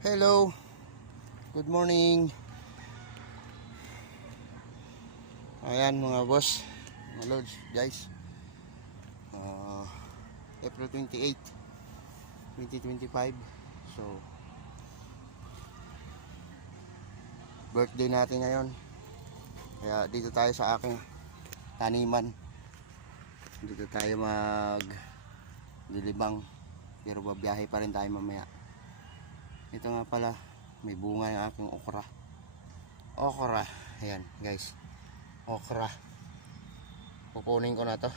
Hello, good morning. Ayan mga boss, mga lords, guys. April 28, 2025. So, birthday natin ngayon. Kaya dito tayo sa aking taniman. Dito tayo dilibang. Pero babiyahe pa rin tayo mamaya. Ito nga pala, may bunga yung aking okra. Okra, ayan guys. Okra. Pupunin ko na to.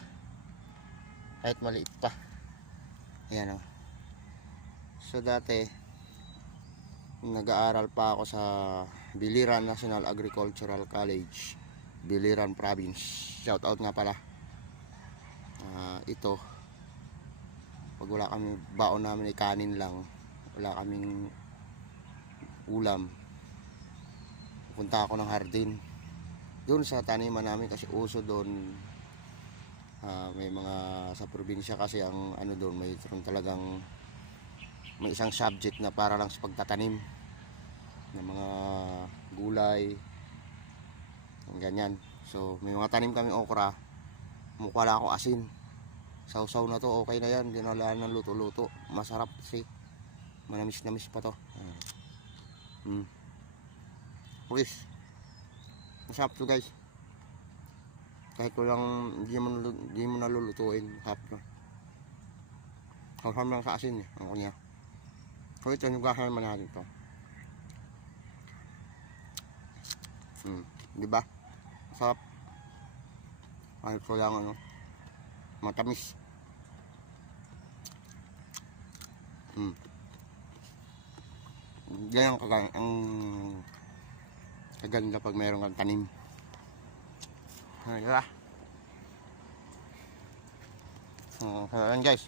Kahit maliit pa. Ayan o. So dati, nag-aaral pa ako sa Biliran National Agricultural College, Biliran Province. Shout out nga pala. Ito, pag wala kami baon namin ay kanin lang, wala kaming ulam, pupunta ako ng hardin doon sa taniman namin kasi uso doon. May mga sa probinsya kasi ang ano doon, may talagang may isang subject na para lang sa pagtatanim ng mga gulay, ganyan. So may mga tanim kami okra, mukha lang ako asin. Sausaw na to, okay na yan, dinalaan ng luto-luto, masarap kasi manamis-namis pa to. Please, masarap to guys. Kahit walang hindi mo nalulutuin, masarap to. Kauham lang sa asin ang kunya. So ito, nugasan naman natin to. Diba? Masarap. Kahit walang matamis. Yan ang kaganda pag mayroon kang tanim. Diba? Ayan guys.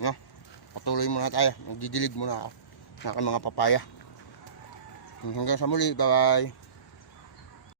No? Patuloy muna tayo. Magdidilig muna ako sa mga papaya. Hanggang sa muli. Bye bye.